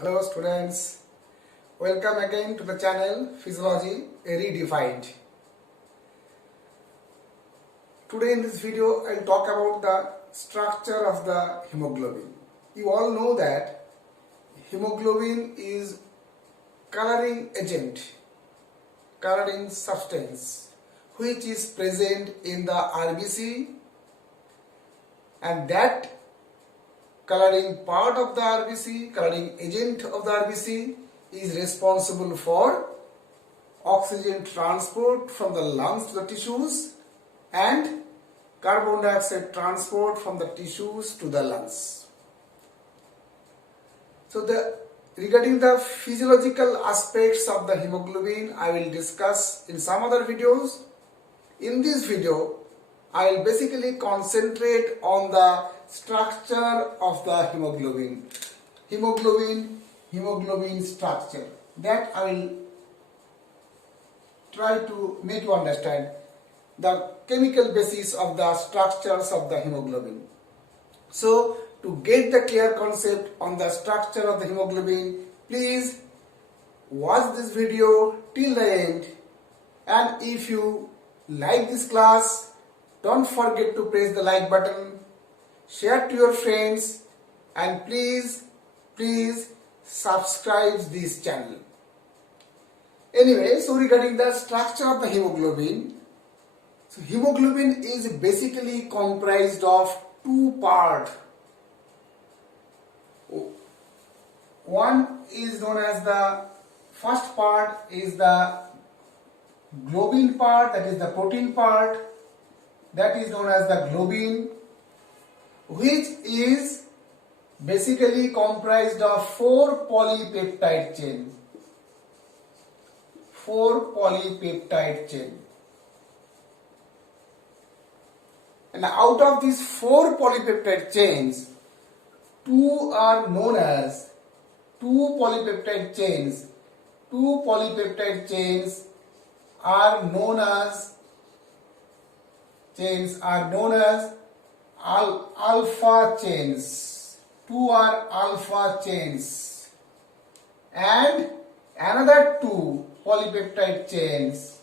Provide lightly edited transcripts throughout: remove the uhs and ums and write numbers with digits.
Hello students, welcome again to the channel Physiology Redefined. Today in this video I will talk about the structure of the hemoglobin. You all know that hemoglobin is coloring agent, coloring substance which is present in the RBC, and that coloring part of the RBC, coloring agent of the RBC is responsible for oxygen transport from the lungs to the tissues and carbon dioxide transport from the tissues to the lungs. So regarding the physiological aspects of the hemoglobin, I will discuss in some other videos. In this video, I will basically concentrate on the structure of the hemoglobin. Hemoglobin structure. That I will try to make you understand the chemical basis of the structures of the hemoglobin. So, to get the clear concept on the structure of the hemoglobin, please watch this video till the end, and if you like this class, don't forget to press the like button, share to your friends, and please subscribe this channel. Anyway, so regarding the structure of the hemoglobin, so hemoglobin is basically comprised of two parts. One is known as the first part is the globin part, that is the protein part, that is known as the globin, which is basically comprised of 4 polypeptide chains. 4 polypeptide chains. And out of these 4 polypeptide chains, two polypeptide chains are known as alpha chains. 2 are alpha chains, and another 2 polypeptide chains,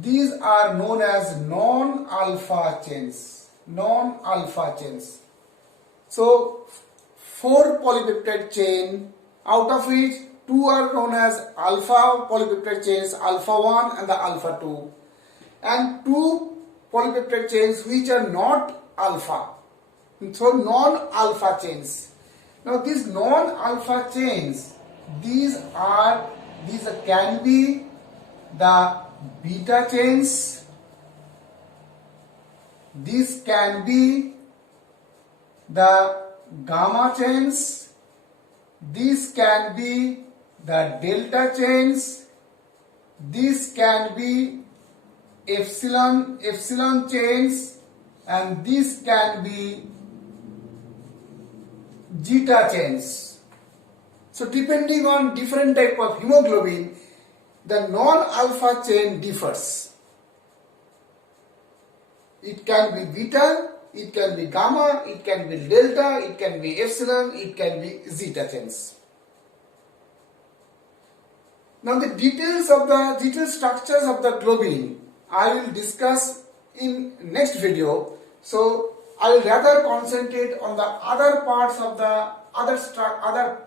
these are known as non-alpha chains. So 4 polypeptide chain, out of which 2 are known as alpha polypeptide chains, alpha 1 and the alpha 2, and 2 polypeptide chains which are not alpha, so non-alpha chains. Now these non-alpha chains, these can be the beta chains, these can be the gamma chains, these can be the delta chains, these can be epsilon chains, and these can be zeta chains. So depending on different type of hemoglobin, the non-alpha chain differs. It can be beta, it can be gamma, it can be delta, it can be epsilon, it can be zeta chains. Now the detailed structures of the globin I will discuss in next video. So I will rather concentrate on the other parts of the other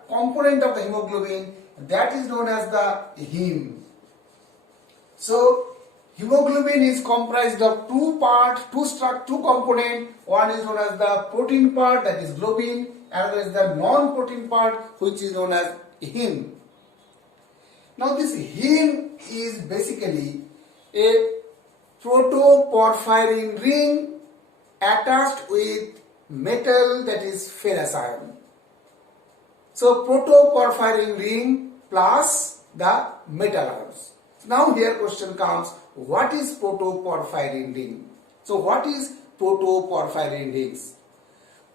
component of the hemoglobin, that is known as the heme. So hemoglobin is comprised of two components. One is known as the protein part, that is globin, and another is the non-protein part, which is known as heme. Now this heme is basically a protoporphyrin ring attached with metal, that is ferrous ion. So protoporphyrin ring plus the metal ions. So now here question comes, what is protoporphyrin ring? So what is protoporphyrin rings?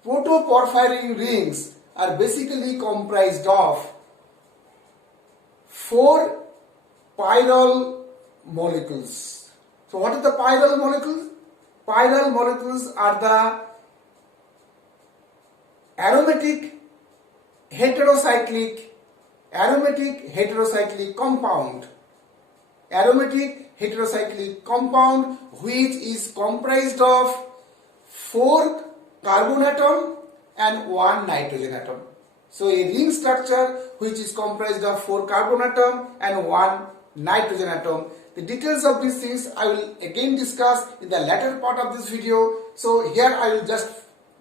Protoporphyrin rings are basically comprised of 4 pyrrole molecules. So what are the pyrrole molecules? Pyrrole molecules are the aromatic heterocyclic, aromatic heterocyclic compound. Aromatic heterocyclic compound which is comprised of 4 carbon atom and 1 nitrogen atom. So a ring structure which is comprised of 4 carbon atom and 1 nitrogen atom. The details of these things I will again discuss in the latter part of this video. So here I will just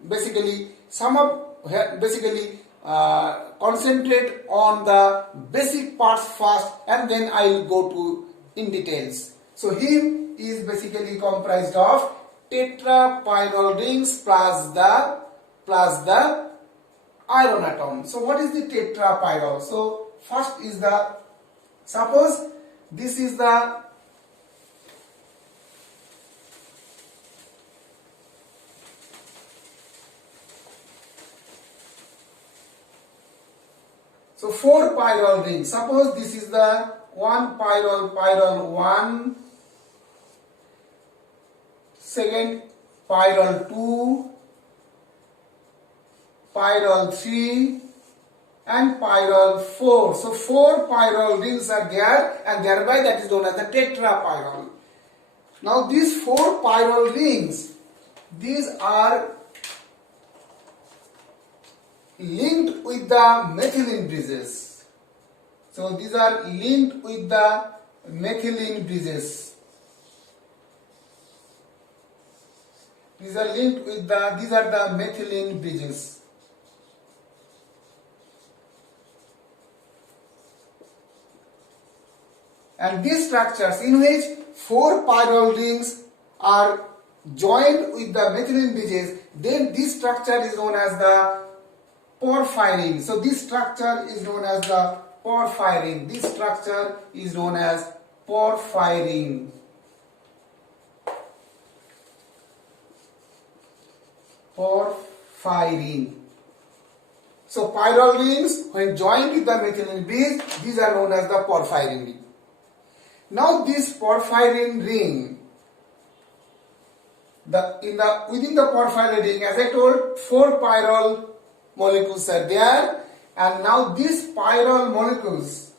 basically concentrate on the basic parts first, and then I will go to in details. So heme is basically comprised of tetrapyron rings plus the iron atom. So what is the tetrapyron? So first is the, suppose this is the so 4 pyrrole rings. Suppose this is the 1 pyrrole 1, second pyrrole 2, pyrrole 3 and pyrrole 4. So 4 pyrrole rings are there, and thereby that is known as the tetrapyron. Now these 4 pyrrole rings, these are linked with the methylene bridges. So these are linked with the methylene bridges. These are linked with the, these are the methylene bridges. And these structures in which 4 pyrrole rings are joined with the methylene bridges, then this structure is known as the porphyrin. So this structure is known as the porphyrin. This structure is known as porphyrin. Porphyrin. So pyrrole rings, when joined with the methylene bridge, these are known as the porphyrin ring. Now this porphyrin ring, within the porphyrin ring, as I told, 4 pyrrole molecules are there, and now these pyrrole molecules,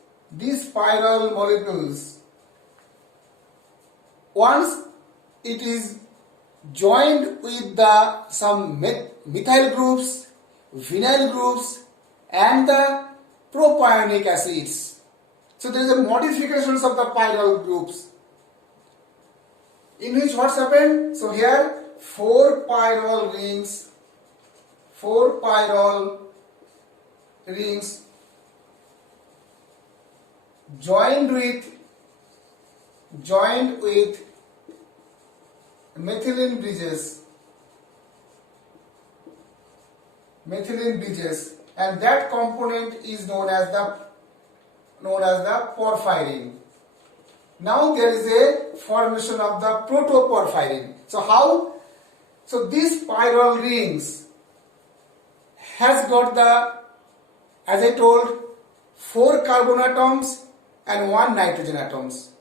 once it is joined with the some methyl groups, vinyl groups and the propionic acids. So there is a modifications of the pyrrole groups, in which what's happened? So here 4 pyrrole rings joined with methylene bridges, and that component is known as the porphyrin. Now there is a formation of the protoporphyrin. So how? So these pyrrole rings has got the, as I told, 4 carbon atoms and 1 nitrogen atoms.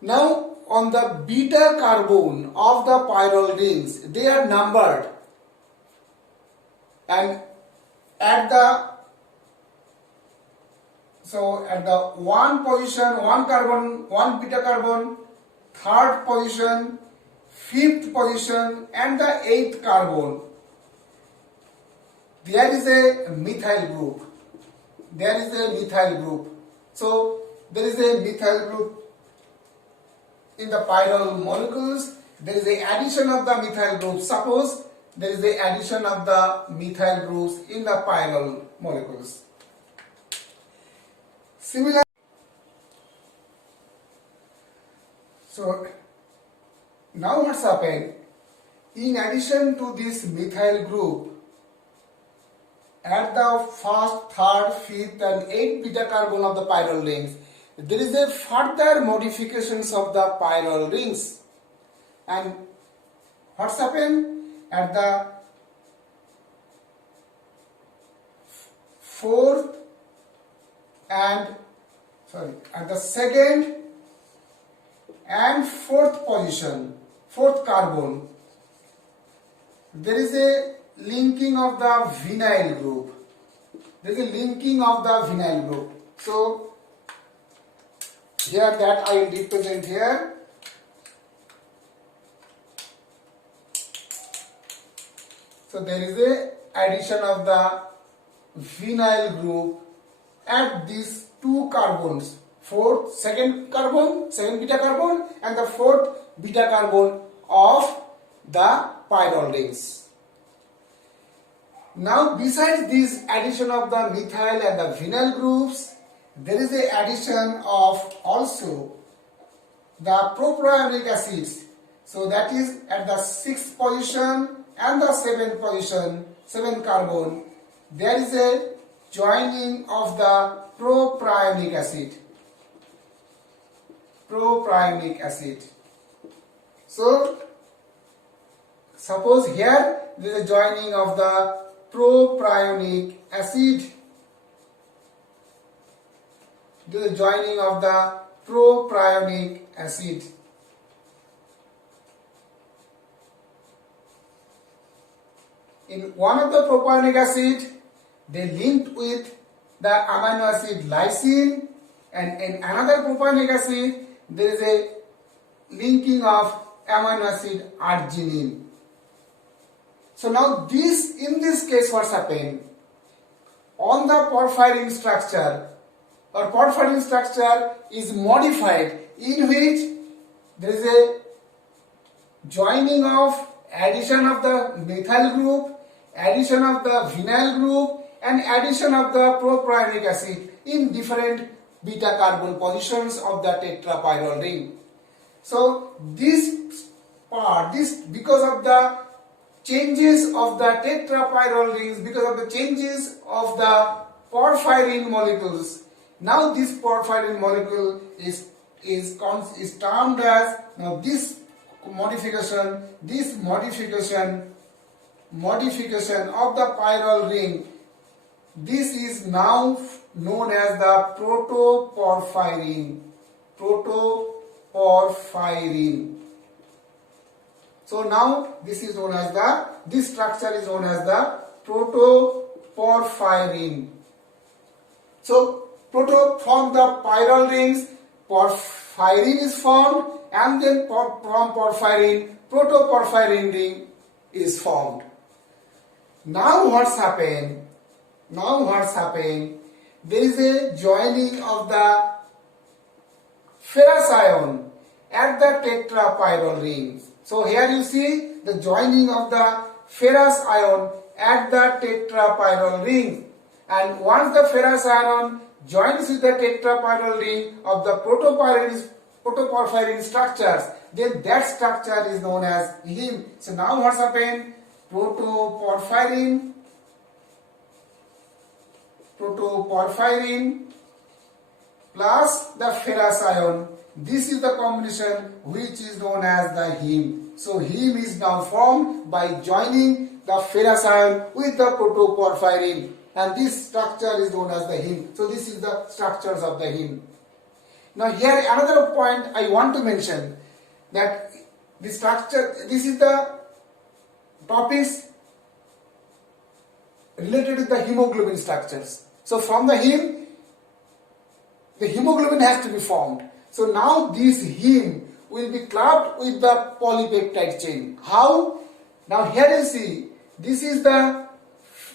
Now on the beta carbon of the pyrrole rings, they are numbered, and at the one position, 1 carbon, 1 beta carbon, 3rd position, 5th position and the 8th carbon, there is a methyl group. So there is a methyl group in the pyrrole molecules. There is a addition of the methyl groups. Suppose there is a addition of the methyl groups in the pyrrole molecules. Similar. So now what's happened? In addition to this methyl group, at the 1st, 3rd, 5th and 8th beta carbon of the pyrrole rings, there is a further modifications of the pyrrole rings. And what's happened? At the 4th and at the 2nd and 4th position, 4th carbon, there is a linking of the vinyl group. there is a linking of the vinyl group. So here that I will represent here. So there is a addition of the vinyl group at these two carbons, second beta carbon and the fourth beta carbon of the pyrrole rings. Now besides this addition of the methyl and the vinyl groups, there is a addition of also the propionic acids. So that is at the 6th position and the 7th position, 7th carbon, there is a joining of the propionic acid. Propionic acid. So suppose here there is a joining of the propionic acid. There is a joining of the propionic acid. In one of the propionic acid, they linked with the amino acid lysine, and in another propionic acid, there is a linking of amino acid arginine. So now in this case what's happened? On the porphyrin structure, or porphyrin structure is modified, in which there is a joining of addition of the methyl group, addition of the vinyl group, and addition of the propionic acid in different beta carbon positions of the tetrapyron ring. So this part, because of the changes of the tetrapyron rings, because of the changes of the porphyrin molecules, now this porphyrin molecule is termed as, now this modification of the pyrrole ring, this is now known as the protoporphyrin. So now this structure is known as the protoporphyrin. So from the pyrrole rings, porphyrin is formed, and then from porphyrin, protoporphyrin ring is formed. Now what's happened? There is a joining of the ferrous ion at the tetrapyron ring. So here you see the joining of the ferrous ion at the tetrapyron ring. And once the ferrous ion joins with the tetrapyron ring of the protoporphyrin structures, then that structure is known as heme. So now what's happened? Protoporphyrin plus the ferrous ion. This is the combination which is known as the heme. So heme is now formed by joining the ferrous ion with the protoporphyrin, and this structure is known as the heme. So this is the structures of the heme. Now here another point I want to mention, that the structure, this is the topics related with the hemoglobin structures. So from the heme, the hemoglobin has to be formed. So now this heme will be clubbed with the polypeptide chain. How? Now here you see, this is the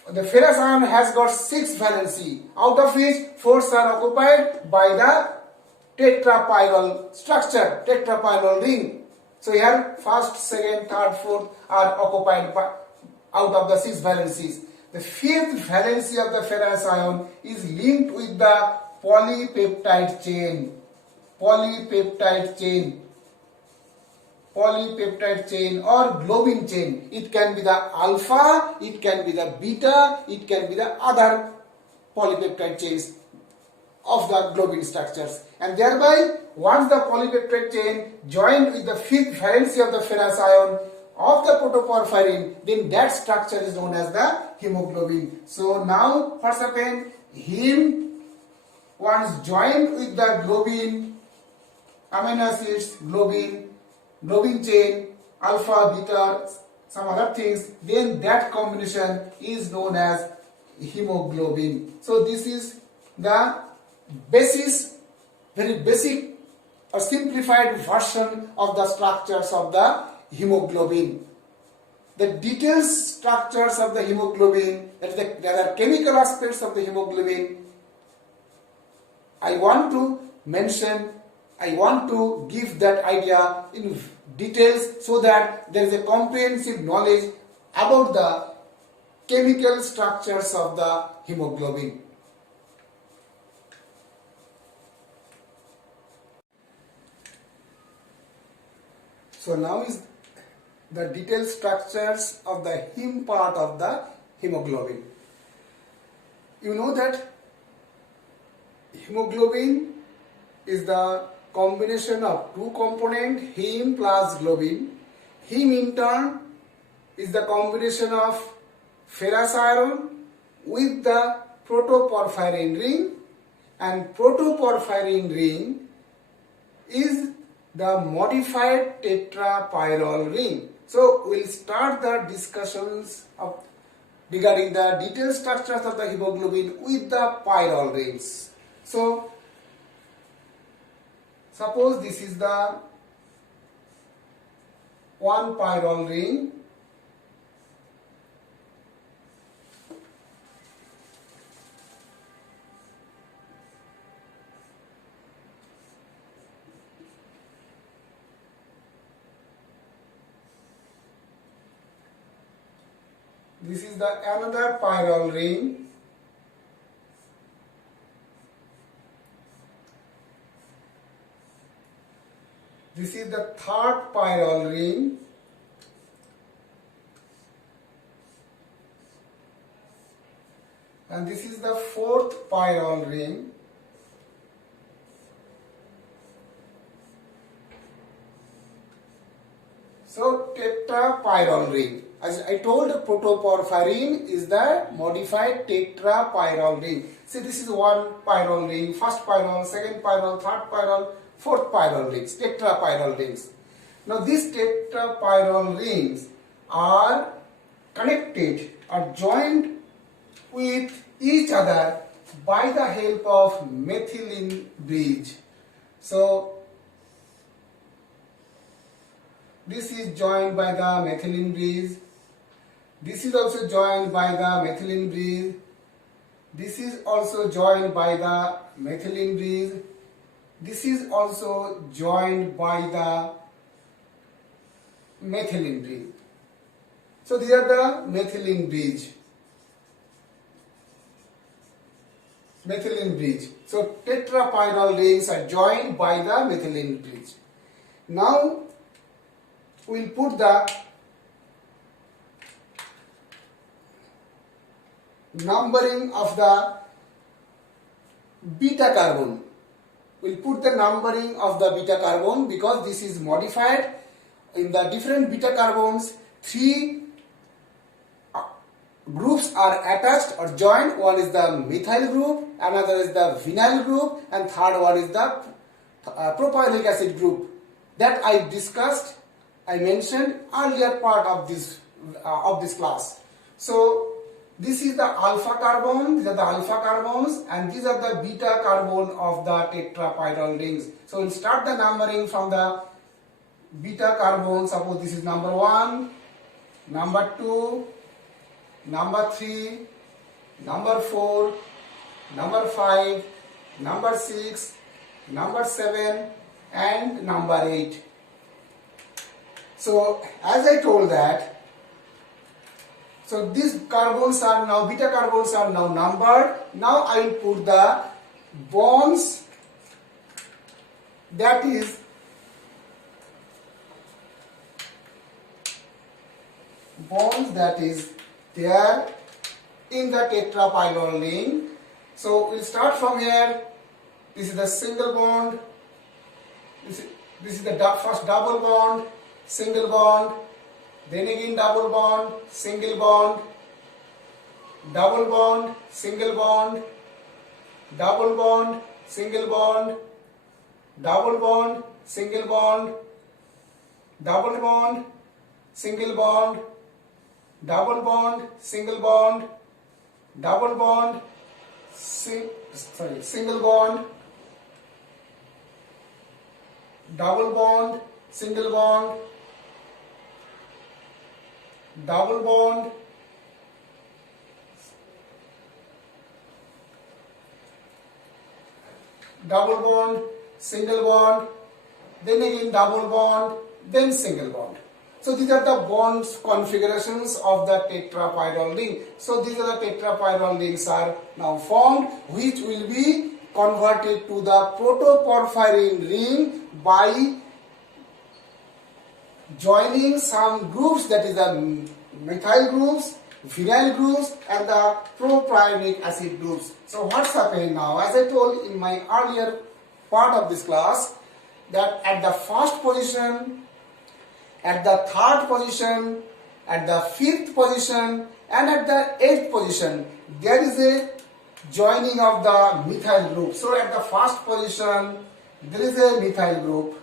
ferrous ion has got 6 valency, out of which 4 are occupied by the tetrapyral structure, tetrapyral ring. So here first, second, third, fourth are occupied by, out of the 6 valencies. The 5th valency of the ferrous ion is linked with the polypeptide chain. Polypeptide chain or globin chain. It can be the alpha, it can be the beta, it can be the other polypeptide chains of the globin structures. And thereby, once the polypeptide chain joined with the 5th valency of the ferrous ion of the protoporphyrin, then that structure is known as the hemoglobin. So now what's happened? Heme once joined with the globin, amino acids, globin chain, alpha, beta, some other things, then that combination is known as hemoglobin. So this is the basis, very basic or simplified version of the structures of the hemoglobin. The detailed structures of the hemoglobin, that is the other chemical aspects of the hemoglobin, I want to mention, I want to give that idea in details so that there is a comprehensive knowledge about the chemical structures of the hemoglobin. So now is the detailed structures of the heme part of the hemoglobin. You know that hemoglobin is the combination of two components, heme plus globin. Heme in turn is the combination of ferrous iron with the protoporphyrin ring, and protoporphyrin ring is the modified tetrapyron ring. So we'll start the discussions of regarding the detailed structures of the hemoglobin with the pyrrole rings. So suppose this is the one pyrrole ring. This is the another pyrrole ring. This is the third pyrrole ring. And this is the fourth pyrrole ring. So tetrapyron ring. As I told, protoporphyrin is the modified tetrapyron ring. See, this is one pyrrole ring, first pyrrole, second pyrrole, third pyrrole, fourth pyrrole rings, tetrapyron rings. Now these tetrapyron rings are connected or joined with each other by the help of methylene bridge. So this is joined by the methylene bridge. This is also joined by the methylene bridge. This is also joined by the methylene bridge. This is also joined by the methylene bridge. So these are the methylene bridge. Methylene bridge. So tetrapyron rings are joined by the methylene bridge. Now we'll put the numbering of the beta carbon. We'll put the numbering of the beta carbon because this is modified. In the different beta carbons, three groups are attached or joined. One is the methyl group, another is the vinyl group, and third one is the propylic acid group. That I discussed, I mentioned earlier part of this class. So this is the alpha carbon, these are the alpha carbons, and these are the beta carbon of the tetrapyron rings. So we'll start the numbering from the beta carbon. Suppose this is number 1, number 2, number 3, number 4, number 5, number 6, number 7, and number 8. So as I told that, so these carbons are now, beta carbons are now numbered. Now I will put the bonds that is there in the tetrapyron ring. So we'll start from here. This is the single bond. This is the first double bond, single bond, then again double bond, single bond, double bond, single bond, double bond, single bond, double bond, single bond, double bond, single bond, double bond, single bond, double bond, single bond, double bond, single bond, double bond, double bond, single bond, then again double bond, then single bond. So these are the bonds configurations of the tetrapyron ring. So these are the tetrapyron rings are now formed, which will be converted to the protoporphyrin ring by joining some groups, that is the methyl groups, vinyl groups and the propionic acid groups. So what's happening now? As I told in my earlier part of this class, that at the first position, at the third position, at the fifth position and at the eighth position, there is a joining of the methyl group. So at the first position, there is a methyl group.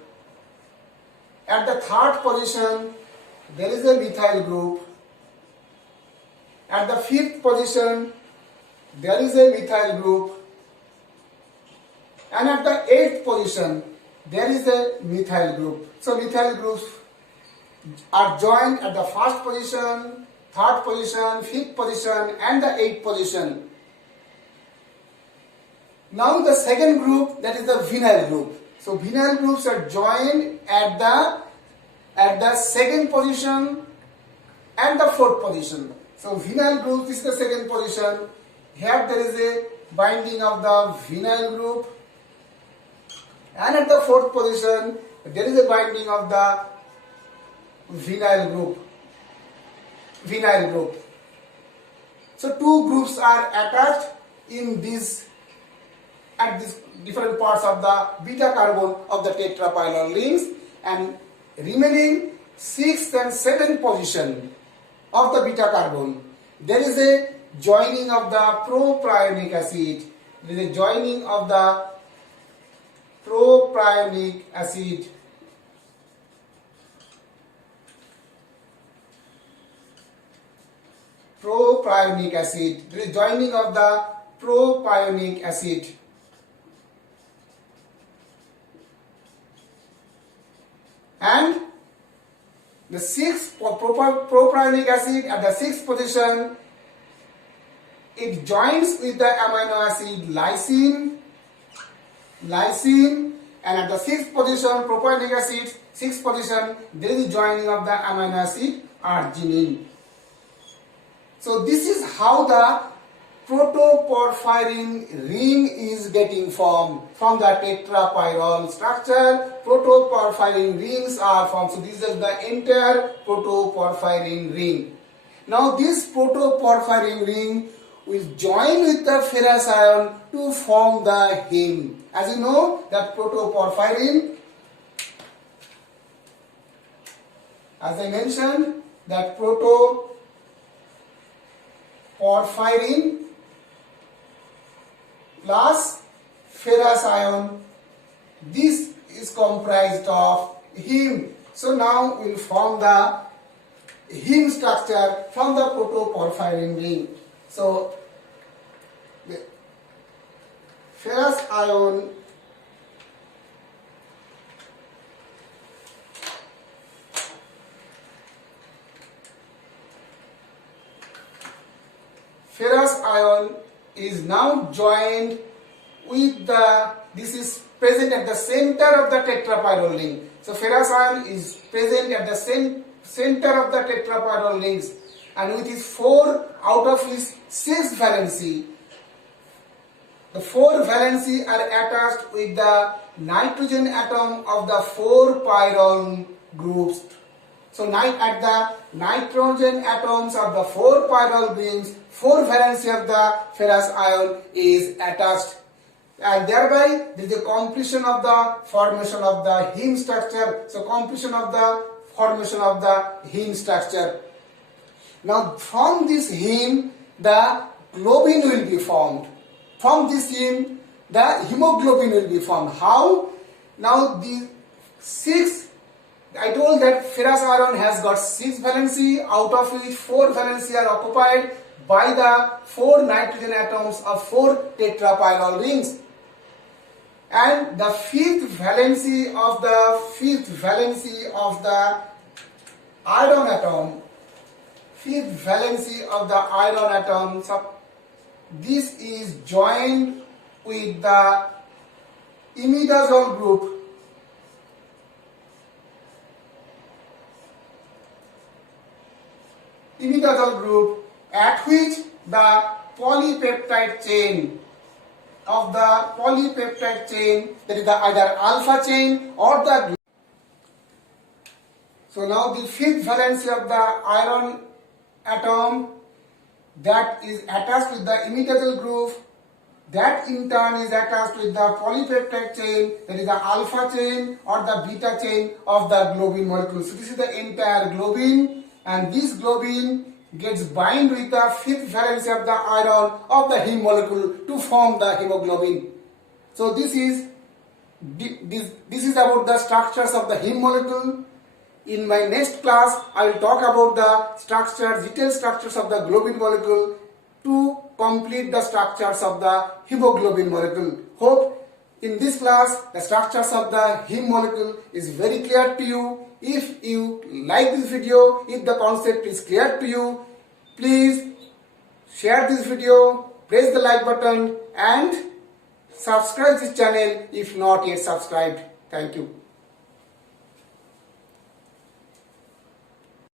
At the third position, there is a methyl group. At the fifth position, there is a methyl group. And at the eighth position, there is a methyl group. So methyl groups are joined at the first position, third position, fifth position and the eighth position. Now the second group, that is the vinyl group. So vinyl groups are joined at the second position and the fourth position. So vinyl group, this is the second position. Here there is a binding of the vinyl group. And at the fourth position, there is a binding of the vinyl group. So two groups are attached in this at these different parts of the beta carbon of the tetrapyron rings, and remaining 6th and 7th position of the beta carbon, there is a joining of the propionic acid. There is a joining of the propionic acid. Propionic acid. There is joining of the propionic acid. And the 6th propionic acid at the 6th position, it joins with the amino acid lysine, and at the 6th position, propionic acid, 6th position, there is joining of the amino acid arginine. So this is how the protoporphyrin ring is getting formed from the tetrapyron structure. Protoporphyrin rings are formed. So this is the entire protoporphyrin ring. Now this protoporphyrin ring will join with the ferrous ion to form the heme. As you know that protoporphyrin, as I mentioned, that protoporphyrin plus ferrous ion, this is comprised of heme. So now we will form the heme structure from the protoporphyrin ring. So the ferrous ion is now joined with this is present at the center of the tetrapyron ring. So ferrous ion is present at the center of the tetrapyron rings, and with its 4 out of its 6 valency, the 4 valency are attached with the nitrogen atom of the 4 pyron groups. So at the nitrogen atoms of the 4 pyral rings, 4 valency of the ferrous ion is attached, and thereby there is a completion of the formation of the heme structure. So completion of the formation of the heme structure. Now from this heme, the globin will be formed. From this heme, the hemoglobin will be formed. How? Now the 6, I told that ferrous iron has got 6 valency, out of which 4 valency are occupied by the 4 nitrogen atoms of 4 tetrapyron rings. And the fifth valency of the iron atom, this is joined with the imidazole group, at which the polypeptide chain, that is the either alpha chain or the. So now the fifth valency of the iron atom, that is attached with the imidazole group, that in turn is attached with the polypeptide chain, that is the alpha chain or the beta chain of the globin molecule. So this is the entire globin, and this globin gets bind with the fifth valency of the iron of the heme molecule to form the hemoglobin. So this is about the structures of the heme molecule. In my next class, I will talk about the detailed structures of the globin molecule to complete the structures of the hemoglobin molecule. Hope in this class the structures of the heme molecule is very clear to you. If you like this video, if the concept is clear to you, please share this video, press the like button and subscribe this channel if not yet subscribed. Thank you.